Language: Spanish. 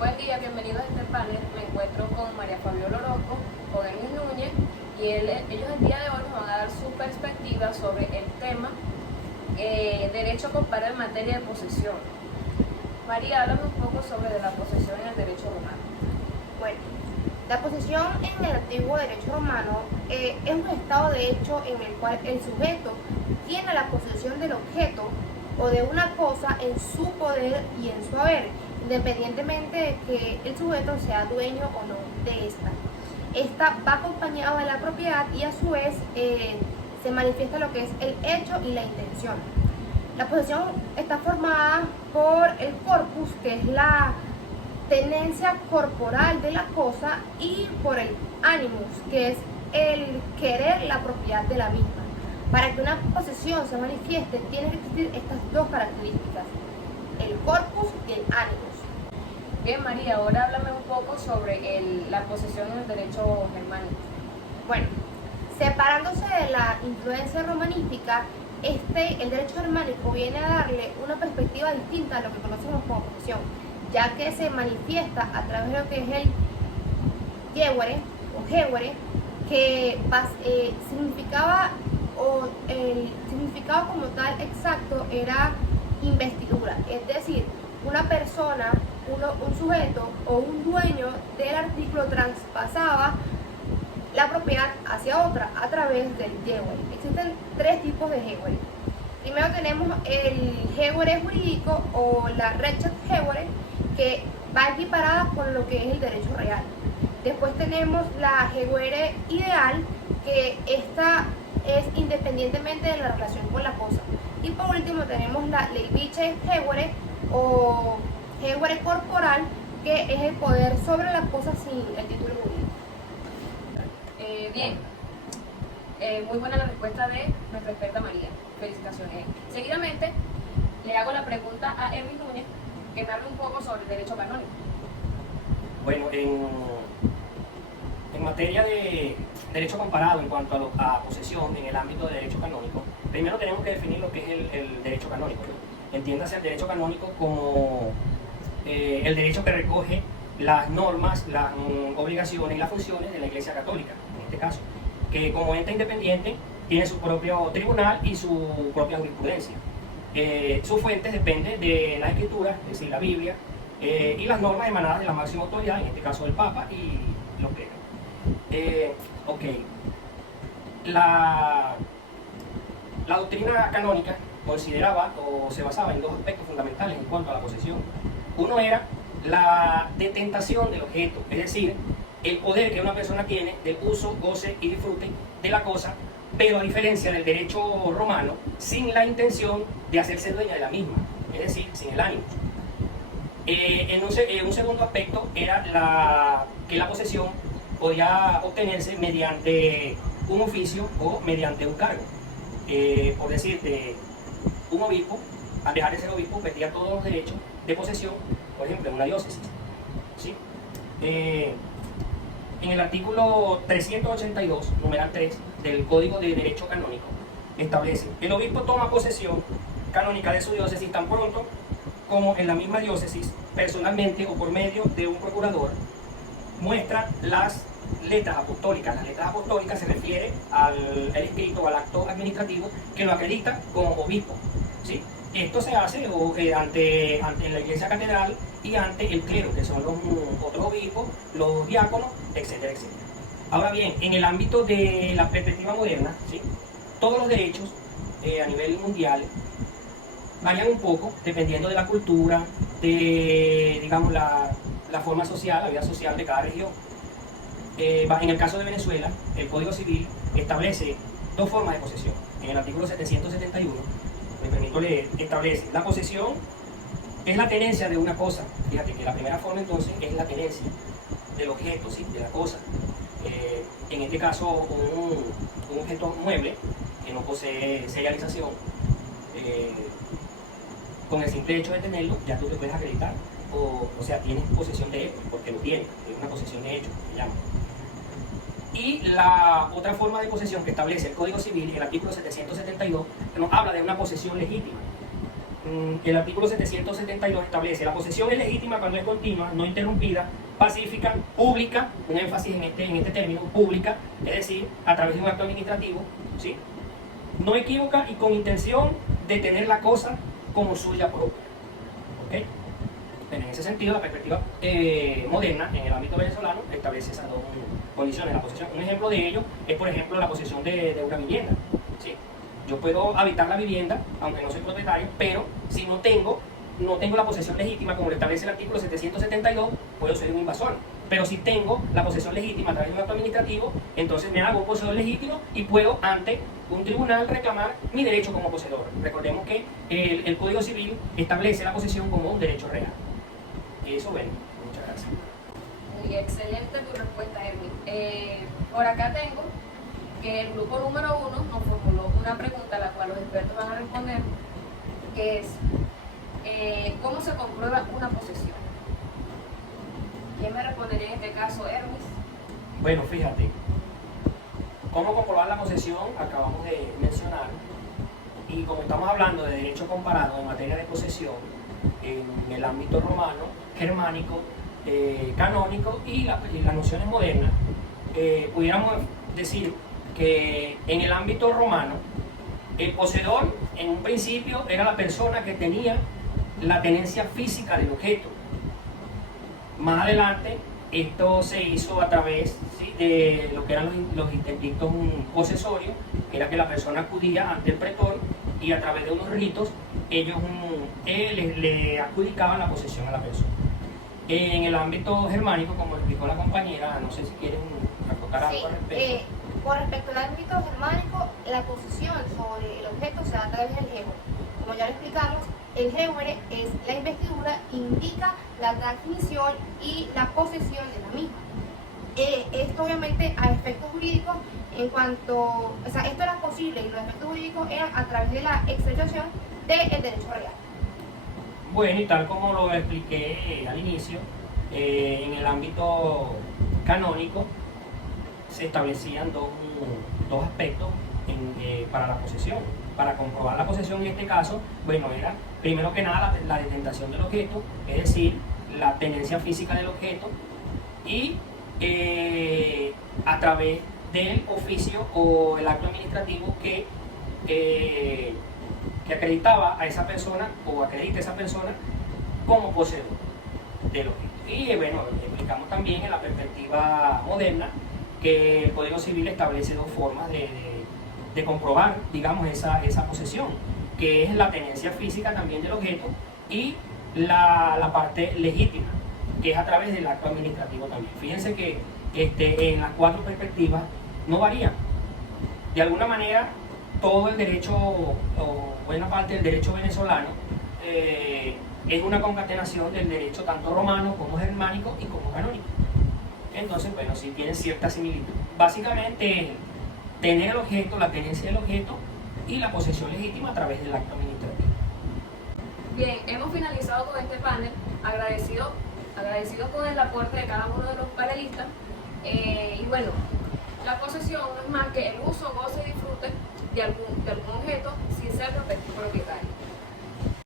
Buen día, bienvenidos a este panel. Me encuentro con María Fabiola Orozco, con Emil Núñez y ellos el día de hoy nos van a dar su perspectiva sobre el tema derecho comparado en materia de posesión. María, háblame un poco sobre la posesión en el derecho romano. Bueno, la posesión en el antiguo derecho romano es un estado de hecho en el cual el sujeto tiene la posesión del objeto o de una cosa en su poder y en su haber, independientemente de que el sujeto sea dueño o no de esta. Esta va acompañada de la propiedad y a su vez se manifiesta lo que es el hecho y la intención. La posesión está formada por el corpus, que es la tenencia corporal de la cosa, y por el animus, que es el querer la propiedad de la misma. Para que una posesión se manifieste, tienen que existir estas dos características, el corpus y el animus. Bien, María, ahora háblame un poco sobre la posesión en el derecho germánico. Bueno, separándose de la influencia romanística, el derecho germánico viene a darle una perspectiva distinta a lo que conocemos como posesión, ya que se manifiesta a través de lo que es el jewere o jewere, que significaba, o el significado como tal exacto era investidura, es decir, una persona, un sujeto o un dueño del artículo traspasaba la propiedad hacia otra a través del jewere. Existen tres tipos de jewere. Primero tenemos el jewere jurídico o la rechtschaft jewere, que va equiparada con lo que es el derecho real. Después tenemos la jewere ideal, que esta es independientemente de la relación con la cosa. Y por último tenemos la leibliche jewere o jewere corporal, que es el poder sobre la cosa sin el título jurídico. Bien, muy buena la respuesta de nuestra experta María. Felicitaciones. Seguidamente, le hago la pregunta a Emil Núñez, que me hable un poco sobre el derecho canónico. Bueno, en materia de derecho comparado en cuanto a posesión en el ámbito de derecho canónico, primero tenemos que definir lo que es el derecho canónico, ¿no? Entiéndase el derecho canónico como el derecho que recoge las normas, las obligaciones y las funciones de la Iglesia Católica, en este caso, que como ente independiente tiene su propio tribunal y su propia jurisprudencia. Sus fuentes dependen de la Escritura, es decir, la Biblia, y las normas emanadas de la máxima autoridad, en este caso el Papa y los clérigos. Ok. La doctrina canónica consideraba o se basaba en dos aspectos fundamentales en cuanto a la posesión. Uno era la detentación del objeto, es decir, el poder que una persona tiene del uso, goce y disfrute de la cosa, pero a diferencia del derecho romano, sin la intención de hacerse dueña de la misma, es decir, sin el ánimo. Un segundo aspecto era que la posesión podía obtenerse mediante un oficio o mediante un cargo. Por decirte, un obispo, al dejar de ser obispo, perdía todos los derechos de posesión, por ejemplo, en una diócesis, ¿sí? En el artículo 382, numeral 3 del Código de Derecho Canónico, establece: el obispo toma posesión canónica de su diócesis tan pronto como en la misma diócesis, personalmente o por medio de un procurador, muestra las letras apostólicas. Las letras apostólicas se refiere al escrito, al acto administrativo que lo acredita como obispo, ¿sí? Esto se hace ante la iglesia catedral y ante el clero, que son los otros obispos, los diáconos, etcétera, etcétera. Ahora bien, en el ámbito de la perspectiva moderna, ¿sí?, todos los derechos a nivel mundial varían un poco dependiendo de la cultura, de, digamos, la forma social, la vida social de cada región. En el caso de Venezuela, el Código Civil establece dos formas de posesión. En el artículo 771, me permito leer, establece: la posesión es la tenencia de una cosa. Fíjate que la primera forma entonces es la tenencia del objeto, ¿sí?, de la cosa. En este caso, un objeto mueble que no posee serialización, con el simple hecho de tenerlo, ya tú te puedes acreditar. O sea, tienes posesión de él, porque lo tienes, es una posesión de hecho, se llama. Y la otra forma de posesión que establece el Código Civil, el artículo 772, nos habla de una posesión legítima. el artículo 772 establece: la posesión es legítima cuando es continua, no interrumpida, pacífica, pública, un énfasis en este término, pública, es decir, a través de un acto administrativo, ¿sí? No equívoca y con intención de tener la cosa como suya propia. ¿Ok? En ese sentido, la perspectiva moderna en el ámbito venezolano establece esas dos condiciones. La posesión, un ejemplo de ello es, por ejemplo, la posesión de una vivienda. ¿Sí? Yo puedo habitar la vivienda, aunque no soy propietario, pero si no tengo la posesión legítima, como lo establece el artículo 772, puedo ser un invasor. Pero si tengo la posesión legítima a través de un acto administrativo, entonces me hago un poseedor legítimo y puedo ante un tribunal reclamar mi derecho como poseedor. Recordemos que el Código Civil establece la posesión como un derecho real. Y eso, bueno, muchas gracias. Muy excelente tu respuesta, Erwin. Por acá tengo que el grupo número 1 nos formuló una pregunta a la cual los expertos van a responder, que es ¿cómo se comprueba una posesión? ¿Quién me respondería en este caso, Hermes? Bueno, fíjate, ¿cómo comprobar la posesión? Acabamos de mencionar, y como estamos hablando de derecho comparado en materia de posesión en el ámbito romano, germánico, canónico y las nociones modernas, pudiéramos decir que en el ámbito romano el poseedor en un principio era la persona que tenía la tenencia física del objeto. Más adelante esto se hizo a través, ¿sí?, de lo que eran los interdictos posesorios, que era que la persona acudía ante el pretor y a través de unos ritos ellos le adjudicaban la posesión a la persona. En el ámbito germánico, como explicó la compañera, no sé si quieren acotar algo al respecto. Con respecto al ámbito germánico, la posesión sobre el objeto se da a través del gémere. Como ya lo explicamos, el gémere es la investidura, indica la transmisión y la posesión de la misma. Esto obviamente a efectos jurídicos, en cuanto, o sea, esto era posible y los efectos jurídicos eran a través de la expresación del derecho real. Bueno, y tal como lo expliqué al inicio, en el ámbito canónico se establecían dos aspectos para la posesión. Para comprobar la posesión en este caso, bueno, era primero que nada la detentación del objeto, es decir, la tenencia física del objeto, y a través del oficio o el acto administrativo que acreditaba a esa persona o acredita a esa persona como poseedor del objeto. Y bueno, explicamos también en la perspectiva moderna que el Código Civil establece dos formas de comprobar, digamos, esa posesión, que es la tenencia física también del objeto y la parte legítima, que es a través del acto administrativo también. Fíjense que en las cuatro perspectivas no varían. De alguna manera, todo el derecho, o buena parte del derecho venezolano, es una concatenación del derecho tanto romano como germánico y como canónico. Entonces, bueno, sí tienen cierta similitud. Básicamente, tener el objeto, la tenencia del objeto y la posesión legítima a través del acto administrativo. Bien, hemos finalizado con este panel, agradecido con el aporte de cada uno de los panelistas. Y bueno, la posesión no es más que el uso, goce y disfrute de algún objeto sin ser propietario.